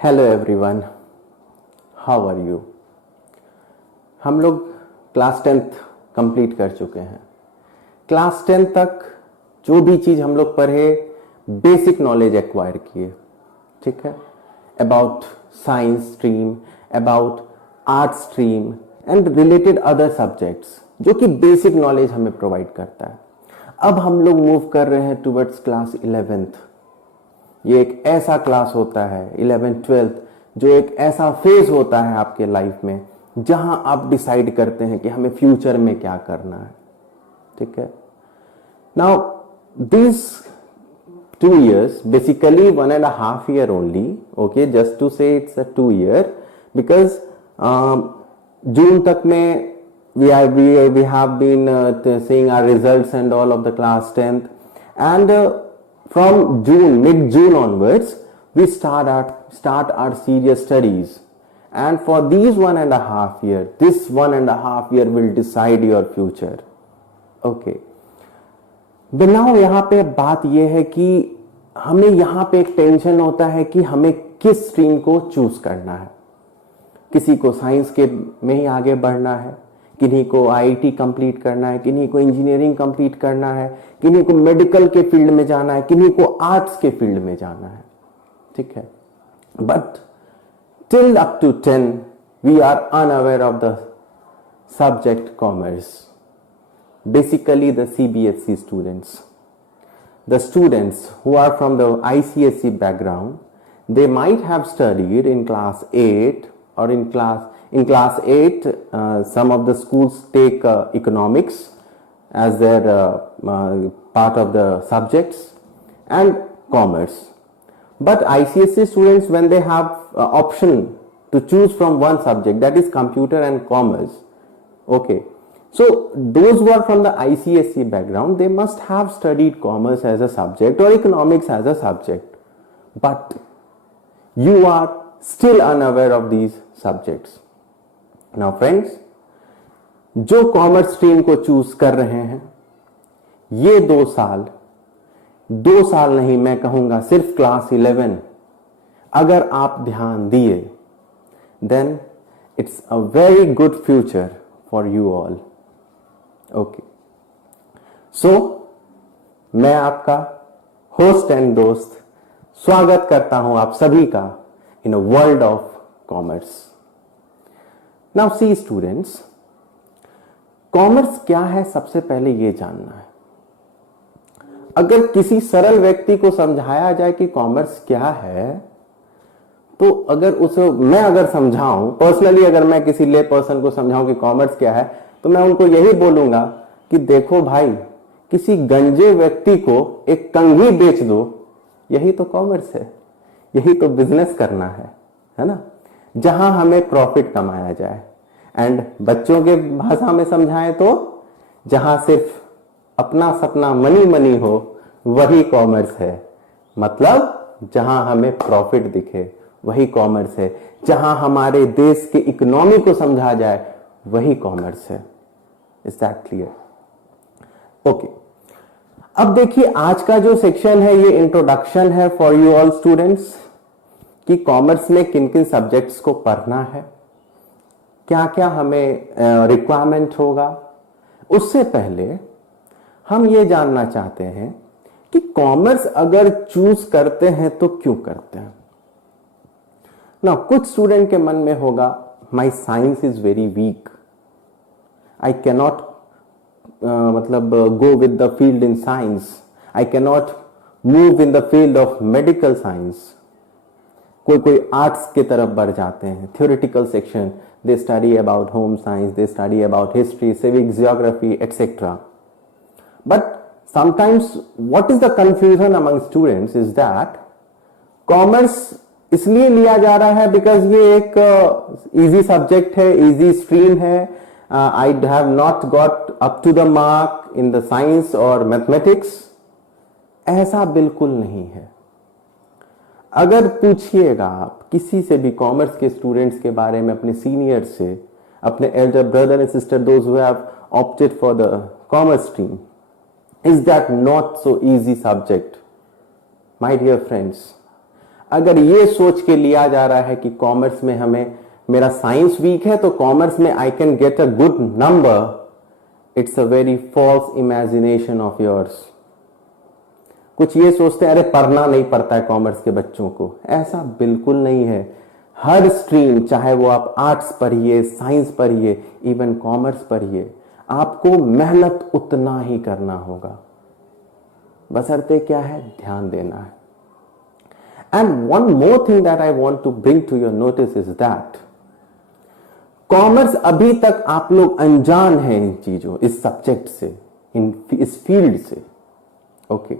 Hello everyone, how are you. हम लोग class 10th complete कर चुके हैं। क्लास 10 तक जो भी चीज़ हम लोग पढ़े, बेसिक नॉलेज एक्वायर किए, ठीक है, about science stream, about art stream and related other subjects, जो कि बेसिक नॉलेज हमें प्रोवाइड करता है। अब हम लोग मूव कर रहे हैं टुवर्ड्स क्लास 11th। ये एक ऐसा क्लास होता है 11th 12th, जो एक ऐसा फेज होता है आपके लाइफ में जहां आप डिसाइड करते हैं कि हमें फ्यूचर में क्या करना है, ठीक है। Now this 2 years, basically 1.5 year only, okay, just to say it's a 2 year, because June तक में we have been seeing our results and all of the class 10th, and from June, mid-June onwards, we start our serious studies, and for these 1.5 year, this 1.5 year will decide your future, okay. now यहाँ पे बात ये है कि हमें यहाँ पे एक टेंशन होता है कि हमें किस स्ट्रीम को चूज करना है। किसी को साइंस के में ही आगे बढ़ना है, किन्हीं को आईआईटी कंप्लीट करना है, किन्हीं को इंजीनियरिंग कंप्लीट करना है, किन्हीं को मेडिकल के फील्ड में जाना है, किन्हीं को आर्ट्स के फील्ड में जाना है, ठीक है। But till up to 10 we are unaware of the subject commerce, basically the CBSE students. The students who are from the ICSE background, they might have studied in class 8 or in class 8 some of the schools take economics as their part of the subjects and commerce. But ICSE students, when they have option to choose from one subject, that is computer and commerce, okay, so those who are from the ICSE background, they must have studied commerce as a subject or economics as a subject, but you are still unaware of these subjects. Now friends, जो commerce stream को choose कर रहे हैं, ये 2 साल नहीं, मैं कहूंगा सिर्फ क्लास 11 अगर आप ध्यान दिए, then it's a very good future for you all. Okay, so मैं आपका होस्ट एंड दोस्त स्वागत करता हूं आप सभी का in a world of commerce. Now see students, commerce क्या है सबसे पहले ये जानना है। अगर किसी सरल व्यक्ति को समझाया जाए कि कॉमर्स क्या है, तो अगर समझाऊं पर्सनली, अगर मैं किसी ले पर्सन को समझाऊं कि कॉमर्स क्या है, तो मैं उनको यही बोलूंगा कि देखो भाई, किसी गंजे व्यक्ति को एक कंघी बेच दो, यही तो कॉमर्स है, यही तो बिजनेस करना है ना, जहां हमें प्रॉफिट कमाया जाए। एंड बच्चों के भाषा में समझाएं तो जहां सिर्फ अपना सपना मनी हो, वही कॉमर्स है। मतलब जहां हमें प्रॉफिट दिखे, वही कॉमर्स है। जहां हमारे देश के इकोनॉमी को समझा जाए, वही कॉमर्स है। Is that clear? ओके, अब देखिए आज का जो सेक्शन है ये इंट्रोडक्शन है फॉर यू ऑल स्टूडेंट्स, कि कॉमर्स में किन किन सब्जेक्ट्स को पढ़ना है, क्या क्या हमें रिक्वायरमेंट होगा। उससे पहले हम ये जानना चाहते हैं कि कॉमर्स अगर चूज करते हैं तो क्यों करते हैं। ना कुछ स्टूडेंट के मन में होगा, माई science is very weak, I cannot go with the field in science. I cannot move in the field of medical science. कोई आर्ट्स के तरफ बढ़ जाते हैं, theoretical section, they study about home science, they study about history, civics, geography, etc. But sometimes what is the confusion among students is that commerce इसलिए लिया जा रहा है because ये एक easy subject है, easy stream है, I have not got up to the mark in the science or mathematics. ऐसा बिल्कुल नहीं है। अगर पूछिएगा आप किसी से भी कॉमर्स के स्टूडेंट्स के बारे में, अपने सीनियर से, अपने elder brother and sister, those who have opted for the commerce stream, is that not so easy subject? My dear friends, अगर ये सोच के लिया जा रहा है कि कॉमर्स में हमें, मेरा साइंस वीक है तो कॉमर्स में I can get a good number, it's a very false imagination of yours. कुछ ये सोचते हैं अरे पढ़ना नहीं पड़ता है कॉमर्स के बच्चों को, ऐसा बिल्कुल नहीं है। हर स्ट्रीम, चाहे वो आप आर्ट्स पढ़िए, साइंस पढ़िए, इवन कॉमर्स पढ़िए, आपको मेहनत उतना ही करना होगा, बशर्ते क्या है, ध्यान देना है। And one more thing that I want to bring to your notice is that commerce, अभी तक आप लोग अनजान हैं इन चीजों, इस सब्जेक्ट से, इस फील्ड से। ओके,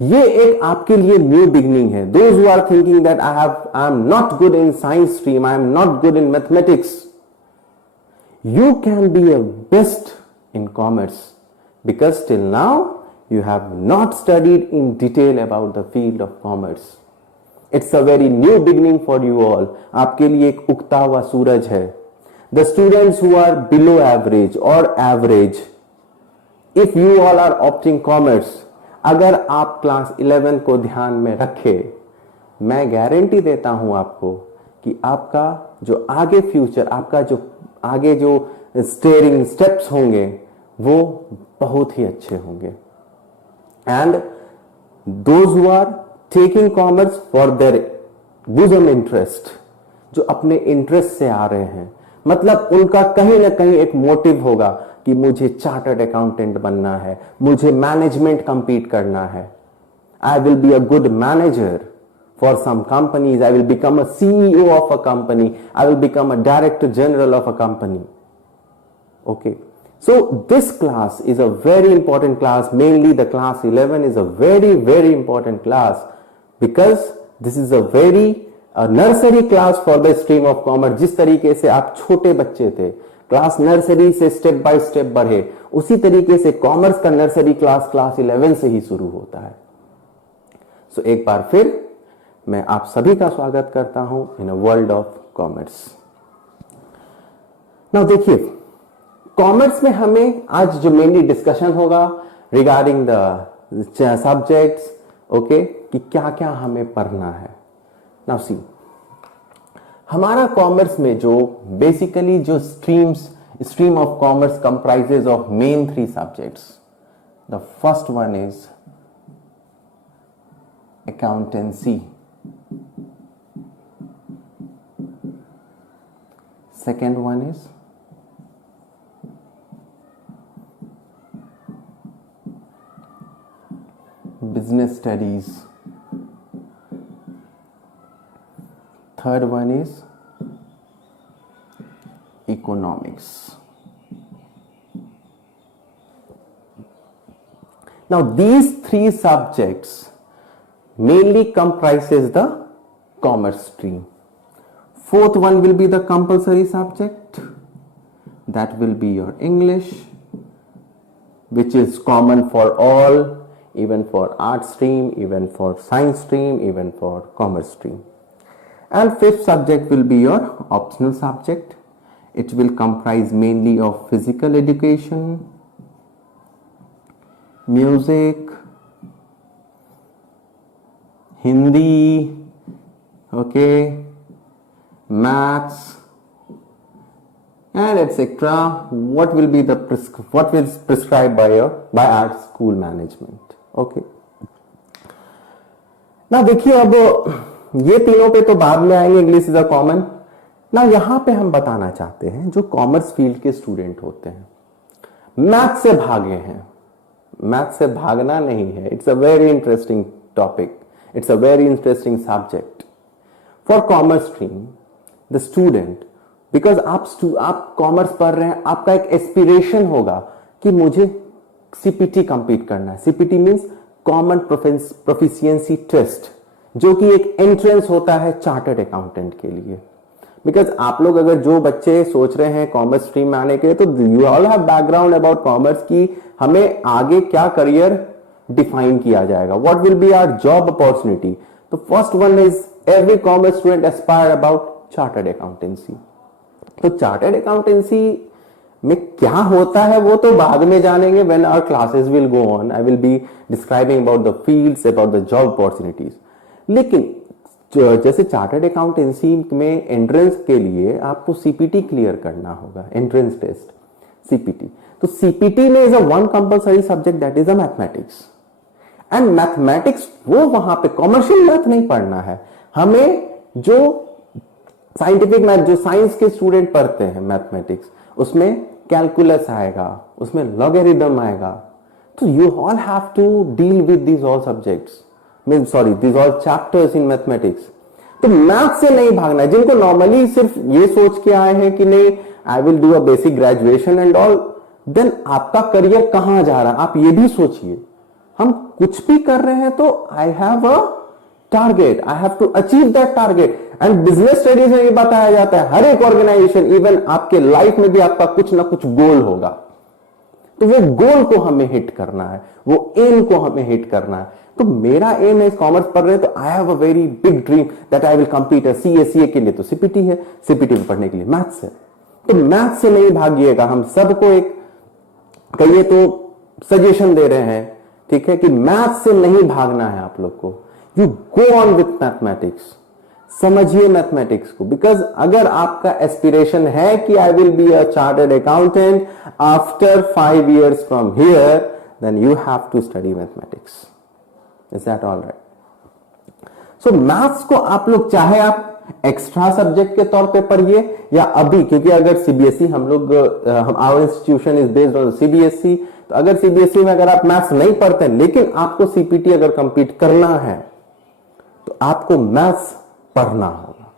ये एक आपके लिए न्यू बिगनिंग है। Those who are thinking that I am not good in science stream, I am not good in mathematics, you can be a best in commerce because till now you have not studied in detail about the field of commerce. It's a very new beginning for you all. आपके लिए एक उगता हुआ सूरज है। The students who are below average or average, if you all are opting commerce, अगर आप class 11 को ध्यान में रखे, मैं गारंटी देता हूं आपको कि आपका जो आगे फ्यूचर, आपका जो आगे जो स्टेयरिंग स्टेप्स होंगे वो बहुत ही अच्छे होंगे। And those who are taking commerce for their bosom interest, जो अपने इंटरेस्ट से आ रहे हैं, मतलब उनका कहीं ना कहीं एक मोटिव होगा कि मुझे चार्टर्ड अकाउंटेंट बनना है, मुझे मैनेजमेंट कंपीट करना है, आई will be a good manager for some companies, I will become a CEO of a company, I will become a director general of a company. Okay, so this class is a very important class. Mainly the class 11 is a very important class because this is a very nursery class for the stream of commerce. जिस तरीके से आप छोटे बच्चे थे, class nursery से step by step बढ़े, उसी तरीके से कॉमर्स का नर्सरी क्लास 11 से ही शुरू होता है। So एक बार फिर मैं आप सभी का स्वागत करता हूं in a world of commerce. Now देखिए, कॉमर्स में हमें आज जो मेनली डिस्कशन होगा रिगार्डिंग द सब्जेक्ट्स, ओके, कि क्या क्या हमें पढ़ना है। नाउ सी, हमारा कॉमर्स में जो बेसिकली जो stream of commerce comprises of main 3 subjects. The first one is accountancy, second one is business studies, third one is economics. Now these 3 subjects mainly comprises the commerce stream. Fourth one will be the compulsory subject, that will be your English, which is common for all, even for art stream, even for science stream, even for commerce stream. And fifth subject will be your optional subject. It will comprise mainly of physical education, music, Hindi, okay, maths, and etc. What will be the what is prescribed by our school management, okay. ना देखिए, अब ये तीनों पे तो बाद में आएंगे, इंग्लिश इज अ कॉमन। ना यहां पे हम बताना चाहते हैं जो कॉमर्स फील्ड के स्टूडेंट होते हैं, मैथ से भागे हैं। मैथ से भागना नहीं है, it's a very interesting topic, it's a very interesting subject for commerce stream. The student, because आप कॉमर्स पढ़ रहे हैं, आपका एक एस्पिरेशन होगा कि मुझे सीपीटी कंप्लीट करना है। CPT means common proficiency test, जो कि एक एंट्रेंस होता है चार्टर्ड अकाउंटेंट के लिए। बिकॉज आप लोग अगर जो बच्चे सोच रहे हैं कॉमर्स स्ट्रीम में आने के, तो you all have background about commerce की हमें आगे क्या करियर डिफाइन किया जाएगा, what will be our job opportunity. तो first one is every commerce student aspire about chartered accountancy. तो चार्टर्ड अकाउंटेंसी में क्या होता है वो तो बाद में जानेंगे, when our classes will go on. I will be describing about the fields, about the job opportunities. लेकिन जैसे चार्टर्ड अकाउंटेंसी में एंट्रेंस के लिए आपको सीपीटी क्लियर करना होगा, एंट्रेंस टेस्ट सीपीटी। तो सीपीटी में is a one compulsory subject that is a mathematics. And mathematics वो वहां पे कॉमर्शियल मैथ नहीं पढ़ना है हमें, जो साइंटिफिक मैथ जो साइंस के स्टूडेंट पढ़ते हैं मैथमेटिक्स, उसमें कैलकुलस आएगा, उसमें लॉगरिदम आएगा। तो you all have to deal with these all subjects, sorry these all chapters in mathematics. तो मैथ से नहीं भागना है। जिनको नॉर्मली सिर्फ ये सोच के आए हैं कि नहीं I will do a basic graduation and all, then आपका करियर कहां जा रहा है आप ये भी सोचिए। हम कुछ भी कर रहे हैं तो I have a target, I have to achieve that target. And business studies में ये बताया जाता है हर एक ऑर्गेनाइजेशन, इवन आपके लाइफ में भी आपका कुछ ना कुछ गोल होगा। तो वो गोल को हमें हिट करना है, वो एम को हमें हिट करना है। तो मेरा एम है, इस कॉमर्स पढ़ रहे हैं तो I have a very big dream that I will complete CA के लिए तो सीपीटी है, सीपीटी में पढ़ने के लिए मैथ्स है। तो मैथ्स से नहीं भागिएगा। हम सबको एक कहिए तो सजेशन दे रहे हैं, ठीक है, कि मैथ्स से नहीं भागना है आप लोग को। You go on with mathematics, समझिए मैथमेटिक्स को। बिकॉज अगर आपका एस्पिरेशन है कि I will be a chartered accountant after 5 years from here, then you have to study mathematics. Is that all right? So maths को आप लोग चाहे आप एक्स्ट्रा सब्जेक्ट के तौर पे पढ़िए या अभी, क्योंकि अगर सीबीएसई हम लोग our institution is based on CBSE, तो अगर सीबीएसई में अगर आप मैथ्स नहीं पढ़ते लेकिन आपको सीपीटी अगर कंप्लीट करना है तो आपको मैथ्स पढ़ना होगा।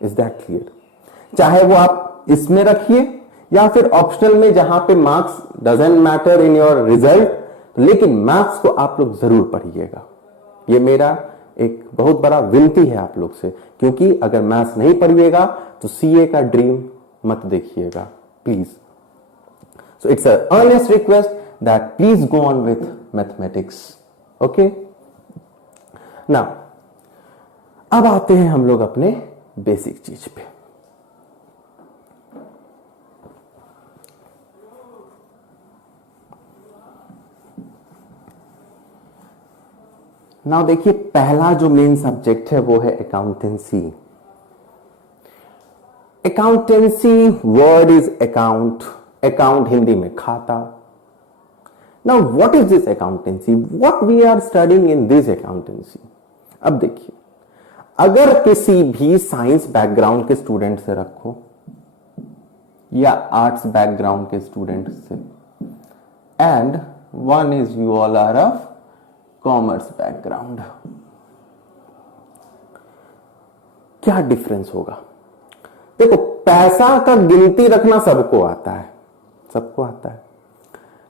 Is that clear? चाहे वो आप इसमें रखिए या फिर ऑप्शनल में जहां पे marks doesn't matter in your result, लेकिन मैथ्स को आप लोग जरूर पढ़िएगा। ये मेरा एक बहुत बड़ा विनती है आप लोग से, क्योंकि अगर मैथ्स नहीं पढ़िएगा तो सीए का ड्रीम मत देखिएगा please. So it's a earnest request that please go on with mathematics. Okay, ना अब आते हैं हम लोग अपने बेसिक चीज पे। नाउ देखिए, पहला जो मेन सब्जेक्ट है वो है accountancy. Accountancy word is account, account Hindi में खाता। Now what is this accountancy, what we are studying in this accountancy. अब देखिए, अगर किसी भी साइंस बैकग्राउंड के स्टूडेंट से रखो या आर्ट्स बैकग्राउंड के स्टूडेंट से, and one is you all are of commerce background, क्या डिफरेंस होगा? देखो, पैसा का गिनती रखना सबको आता है, सबको आता है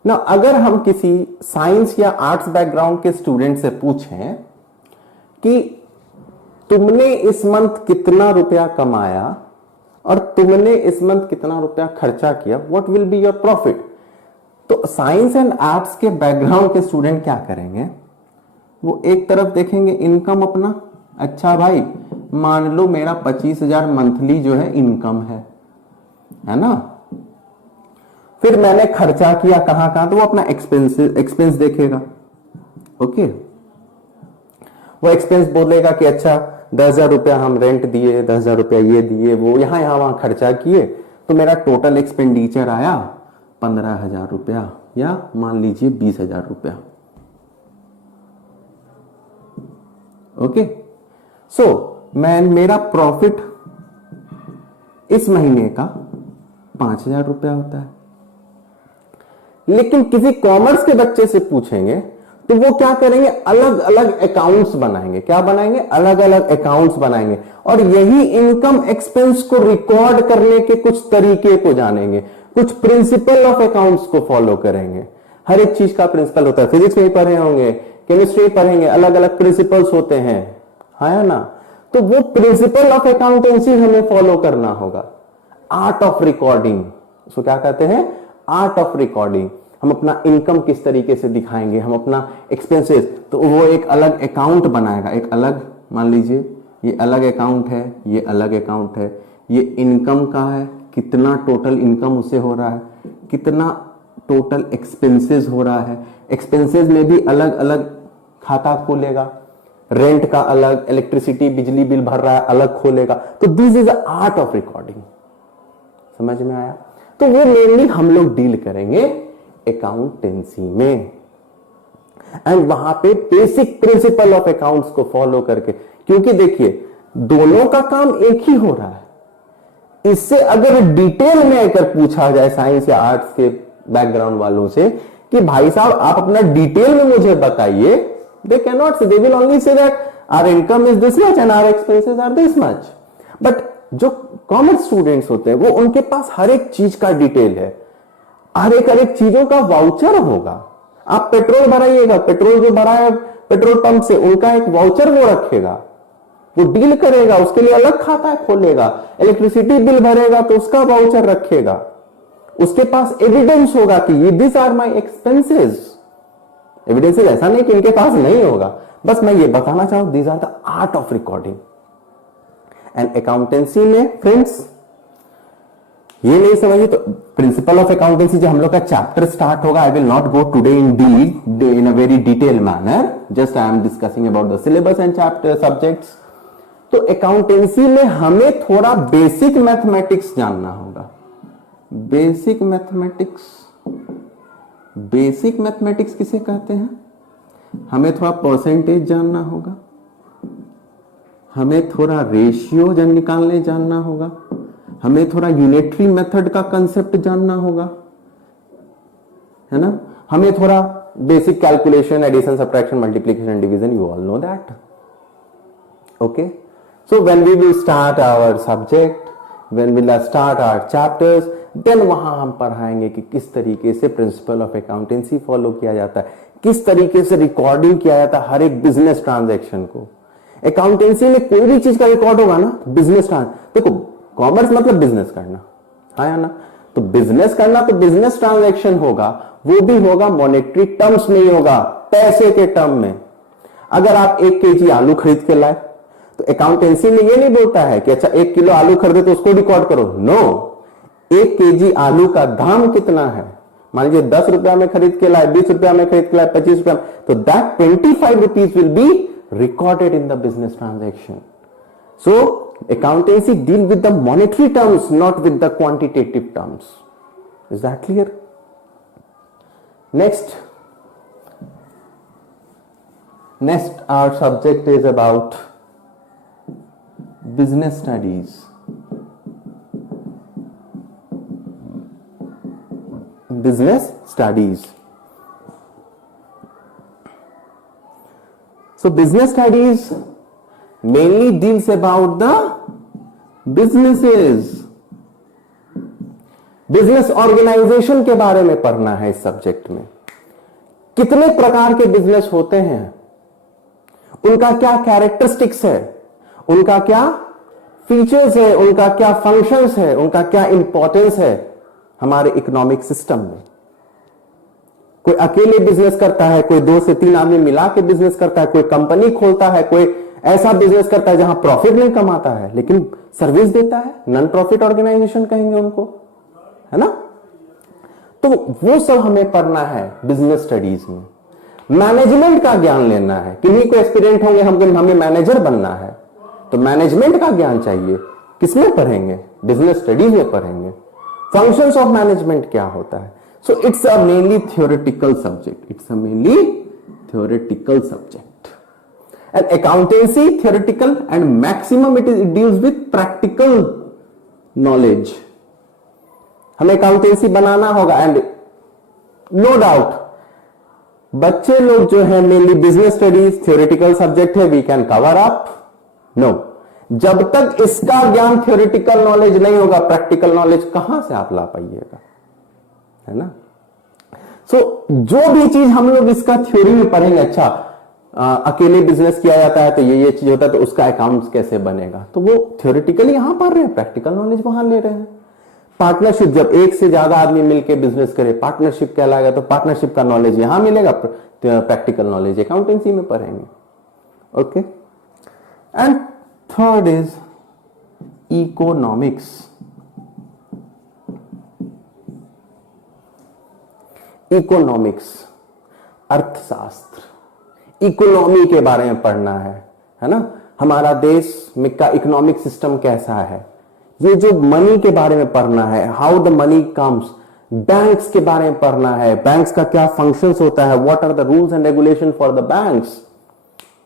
ना। अगर हम किसी साइंस या आर्ट्स बैकग्राउंड के स्टूडेंट से पूछें कि तुमने इस मंथ कितना रुपया कमाया और तुमने इस मंथ कितना रुपया खर्चा किया, what will be your profit, तो साइंस एंड आर्ट्स के बैकग्राउंड के स्टूडेंट क्या करेंगे? वो एक तरफ देखेंगे इनकम अपना, अच्छा भाई मान लो मेरा 25,000 मंथली जो है इनकम है ना। फिर मैंने खर्चा किया कहां कहां, तो वो अपना एक्सपेंस देखेगा। ओके, वो एक्सपेंस बोलेगा कि अच्छा 10,000 रुपया हम रेंट दिए, 10,000 रुपया ये दिए, वो यहां वहां खर्चा किए, तो मेरा टोटल एक्सपेंडिचर आया 15,000 रुपया या मान लीजिए 20,000 रुपया। ओके, सो मेरा प्रॉफिट इस महीने का 5,000 रुपया होता है। लेकिन किसी कॉमर्स के बच्चे से पूछेंगे तो वो क्या करेंगे? अलग अलग अकाउंट्स बनाएंगे। क्या बनाएंगे? अलग अलग अकाउंट्स बनाएंगे, और यही इनकम एक्सपेंस को रिकॉर्ड करने के कुछ तरीके को जानेंगे, कुछ प्रिंसिपल ऑफ अकाउंट्स को फॉलो करेंगे। हर एक चीज का प्रिंसिपल होता है, फिजिक्स में पढ़े होंगे, केमिस्ट्री पढ़ेंगे, अलग अलग प्रिंसिपल्स होते हैं, है ना। तो वो प्रिंसिपल ऑफ अकाउंटेंसी हमें फॉलो करना होगा। आर्ट ऑफ रिकॉर्डिंग, उसको क्या कहते हैं? Art of recording. हम अपना इनकम किस तरीके से दिखाएंगे, हम अपना एक्सपेंसेस, तो वो एक अलग अकाउंट बनाएगा, एक अलग, मान लीजिए ये अलग अकाउंट है, ये अलग अकाउंट है, ये इनकम का है, कितना टोटल इनकम उसे हो रहा है, कितना टोटल एक्सपेंसेस हो रहा है, एक्सपेंसेस में भी अलग अलग खाता खोलेगा, रेंट का अलग, इलेक्ट्रिसिटी बिजली बिल भर रहा है अलग खोलेगा। तो this is art of recording. समझ में आया? तो वो मेनली हम लोग डील करेंगे अकाउंटेंसी में, एंड वहां पे बेसिक प्रिंसिपल ऑफ अकाउंट्स को फॉलो करके, क्योंकि देखिए दोनों का काम एक ही हो रहा है। इससे अगर डिटेल में अगर पूछा जाए साइंस या आर्ट्स के बैकग्राउंड वालों से कि भाई साहब आप अपना डिटेल में मुझे बताइए, दे can not say, they will only say that our income is this much and our expenses are this much. But जो कॉमर्स स्टूडेंट्स होते हैं वो उनके पास हर एक चीज का डिटेल है, हर एक चीजों का वाउचर होगा। आप पेट्रोल भराइएगा, पेट्रोल जो भरा है पेट्रोल पंप से, उनका एक वाउचर वो रखेगा, वो डील करेगा, उसके लिए अलग खाता खोलेगा। इलेक्ट्रिसिटी बिल भरेगा तो उसका वाउचर रखेगा, उसके पास एविडेंस होगा कि ये this are my expenses. Evidences ऐसा नहीं कि इनके पास नहीं होगा, बस मैं ये बताना चाहूं this are the art of recording. And accountancy में फ्रेंड्स ये नहीं समझिए तो प्रिंसिपल ऑफ अकाउंटेंसी जो हम लोग का चैप्टर स्टार्ट होगा, I will not go today in a very detail manner, just I am discussing about the syllabus and chapter subjects. तो अकाउंटेंसी में हमें थोड़ा बेसिक मैथमेटिक्स जानना होगा। बेसिक मैथमेटिक्स, बेसिक मैथमेटिक्स किसे कहते हैं? हमें थोड़ा परसेंटेज जानना होगा, हमें थोड़ा रेशियो निकालने जानना होगा, हमें थोड़ा यूनिटरी मेथड का कंसेप्ट जानना होगा, है ना, हमें थोड़ा basic calculation, addition, subtraction, multiplication, division, you all know that. Okay, so when we will start our subject, when we will start our chapters, then वहां हम पढ़ाएंगे कि किस तरीके से प्रिंसिपल ऑफ अकाउंटेंसी फॉलो किया जाता है, किस तरीके से रिकॉर्डिंग किया जाता है हर एक बिजनेस ट्रांजैक्शन को। अकाउंटेंसी में कोई भी चीज का रिकॉर्ड होगा ना, बिजनेस देखो कॉमर्स मतलब बिजनेस करना, हाँ या ना, तो बिजनेस करना तो बिजनेस ट्रांजैक्शन होगा, वो भी होगा मॉनेटरी टर्म्स में ही होगा, पैसे के टर्म में। अगर आप 1 केजी आलू खरीद के लाए तो अकाउंटेंसी में ये नहीं बोलता है कि अच्छा 1 किलो आलू खरीदे तो उसको रिकॉर्ड करो, नो। 1 केजी आलू का दाम कितना है, मान लीजिए 10 रुपया में खरीद के लाए, 20 रुपया में खरीद के लाए, 25 रुपया में, तो that 25 rupees will be recorded in the business transaction. So accountancy deal with the monetary terms, not with the quantitative terms. Is that clear? Next our subject is about business studies. Business studies. So business studies mainly deals about the businesses. Business organization के बारे में पढ़ना है इस subject में। कितने प्रकार के बिजनेस होते हैं, उनका क्या कैरेक्टरिस्टिक्स है, उनका क्या फीचर्स है, उनका क्या फंक्शंस है, उनका क्या इंपॉर्टेंस है हमारे इकोनॉमिक सिस्टम में। कोई अकेले बिजनेस करता है, कोई 2 से 3 आदमी मिला के बिजनेस करता है, कोई कंपनी खोलता है, कोई ऐसा बिजनेस करता है जहां प्रॉफिट नहीं कमाता है लेकिन सर्विस देता है, नॉन प्रॉफिट ऑर्गेनाइजेशन कहेंगे उनको, है ना। तो वो सब हमें पढ़ना है बिजनेस स्टडीज में। मैनेजमेंट का ज्ञान लेना है, किन्हीं को एस्पिरेंट होंगे हमें मैनेजर बनना है, तो मैनेजमेंट का ज्ञान चाहिए, किसमें पढ़ेंगे, बिजनेस स्टडीज में पढ़ेंगे। फंक्शंस ऑफ मैनेजमेंट क्या होता है। So it's a mainly theoretical subject. It's a mainly theoretical subject. And accountancy theoretical and maximum it deals with practical knowledge. हमें accountancy बनाना होगा and no doubt बच्चे लोग जो है mainly business studies theoretical subject है, we can cover up. No, जब तक इसका ज्ञान theoretical knowledge नहीं होगा, practical knowledge कहां से आप ला पाइएगा, है ना। जो भी चीज हम लोग इसका थ्योरी में पढ़ेंगे, अच्छा अकेले बिजनेस किया जाता है तो ये चीज होता है तो उसका अकाउंट्स कैसे बनेगा, तो वो थ्योरेटिकली यहां पढ़ रहे हैं, प्रैक्टिकल नॉलेज वहां ले रहे हैं। पार्टनरशिप, जब एक से ज्यादा आदमी मिलकर बिजनेस करे पार्टनरशिप कहलाएगा, तो पार्टनरशिप का नॉलेज यहां मिलेगा, प्रैक्टिकल नॉलेज अकाउंटेंसी में पढ़ेंगे। Okay, and third is economics. Economics, अर्थशास्त्र। इकोनॉमी के बारे में पढ़ना है ना, हमारा देश में का इकोनॉमिक सिस्टम कैसा है, ये जो मनी के बारे में पढ़ना है, how the money comes, banks के बारे में पढ़ना है, बैंक्स का क्या फंक्शंस होता है, what are the rules and regulation for the banks.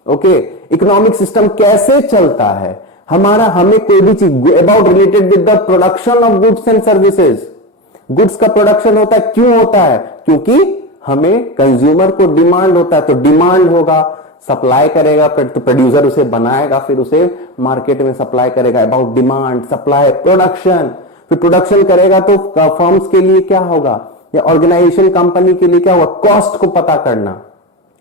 Okay, economic system कैसे चलता है हमारा, हमें कोई भी चीज about related with the production of goods and services, goods का प्रोडक्शन होता है, क्यों होता है, क्योंकि हमें कंज्यूमर को डिमांड होता है, तो डिमांड होगा, सप्लाई करेगा, तो प्रोड्यूसर उसे बनाएगा, फिर उसे मार्केट में सप्लाई करेगा। अबाउट डिमांड, सप्लाई, प्रोडक्शन, फिर प्रोडक्शन करेगा तो फर्म्स के लिए क्या होगा, या ऑर्गेनाइजेशन कंपनी के लिए क्या होगा, कॉस्ट को पता करना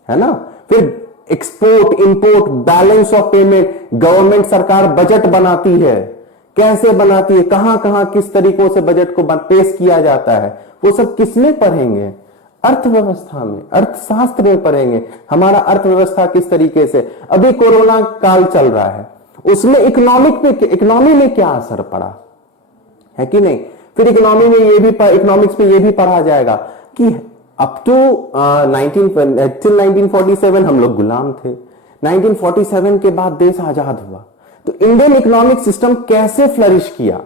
है ना। फिर export import, balance of payment, government सरकार बजट बनाती है, कैसे बनाती है, कहां कहां किस तरीकों से बजट को पेश किया जाता है, वो सब किसमें पढ़ेंगे, अर्थव्यवस्था में, अर्थशास्त्र में पढ़ेंगे, हमारा अर्थव्यवस्था किस तरीके से। अभी कोरोना काल चल रहा है, उसमें इकोनॉमी में क्या असर पड़ा है कि नहीं। फिर इकोनॉमी में ये भी, इकोनॉमिक्स में ये भी पढ़ा जाएगा कि अप टू 1947 हम लोग गुलाम थे, 1947 के बाद देश आजाद हुआ, तो इंडियन इकोनॉमिक सिस्टम कैसे फ्लरिश किया,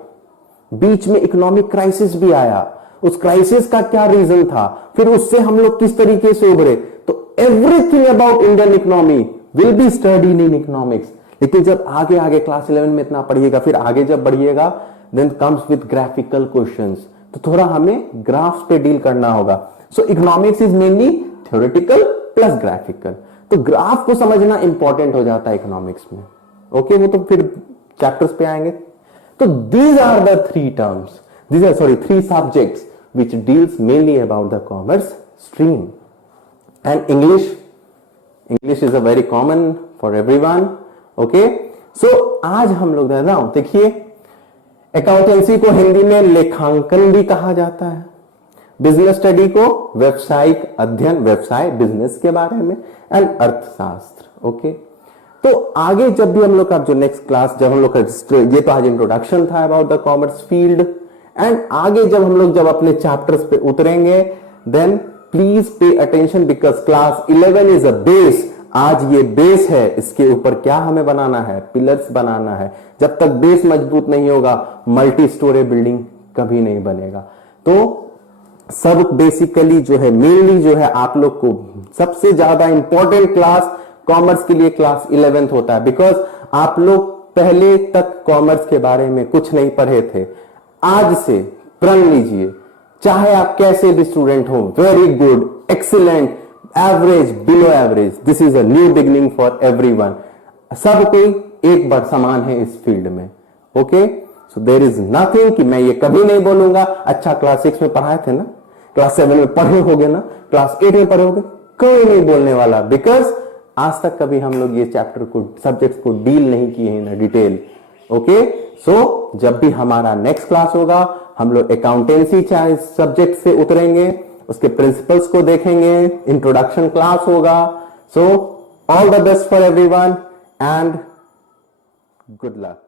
बीच में इकोनॉमिक क्राइसिस भी आया, उस क्राइसिस का क्या रीजन था, फिर उससे हम लोग किस तरीके से उभरे। तो everything about Indian economy will be studied in economics. लेकिन जब आगे आगे क्लास 11 में इतना पढ़िएगा, फिर आगे जब बढ़िएगा, then comes with graphical questions, तो थोड़ा हमें ग्राफ्स पे डील करना होगा। So economics is mainly theoretical plus graphical, तो ग्राफ को समझना इंपॉर्टेंट हो जाता है इकोनॉमिक्स में। ओके, वो तो फिर चैप्टर्स पे आएंगे। तो these are the three terms, these are three subjects which deals mainly about the commerce stream, and English is a very common for everyone. Okay, so आज हम लोग देखिए, अकाउंटेंसी को हिंदी में लेखांकन भी कहा जाता है, बिजनेस स्टडी को व्यवसायिक अध्ययन, व्यवसाय बिजनेस के बारे में, एंड अर्थशास्त्र। ओके, तो आगे जब भी हम लोग का जो नेक्स्ट क्लास, जब हम लोग का, ये तो आज इंट्रोडक्शन था about the commerce field, and आगे जब हम लोग जब अपने चैप्टर्स पे उतरेंगे, then please pay attention, because class 11 is a base. आज ये बेस है, इसके ऊपर क्या हमें बनाना है, पिलर्स बनाना है। जब तक बेस मजबूत नहीं होगा, मल्टी स्टोरी बिल्डिंग कभी नहीं बनेगा। तो सब बेसिकली जो है, मेनली जो है, आप लोग को सबसे ज्यादा इंपॉर्टेंट क्लास कॉमर्स के लिए क्लास 11th होता है, बिकॉज आप लोग पहले तक कॉमर्स के बारे में कुछ नहीं पढ़े थे। आज से प्रण लीजिए, चाहे आप कैसे भी स्टूडेंट हो, very good, excellent, average, below average, this is a new beginning for everyone. सब कोई एक बार समान है इस फील्ड में। Okay, so there is nothing कि मैं ये कभी नहीं बोलूंगा, अच्छा क्लास 6 में पढ़ाए थे ना, क्लास 7 में पढ़े होगे ना, क्लास 8 में पढ़े होगे, कोई नहीं बोलने वाला, बिकॉज आज तक कभी हम लोग ये चैप्टर को, सब्जेक्ट्स को डील नहीं किए हैं ना डिटेल। ओके, सो जब भी हमारा नेक्स्ट क्लास होगा, हम लोग अकाउंटेंसी सब्जेक्ट से उतरेंगे, उसके प्रिंसिपल्स को देखेंगे, इंट्रोडक्शन क्लास होगा। So all the best for everyone and good luck.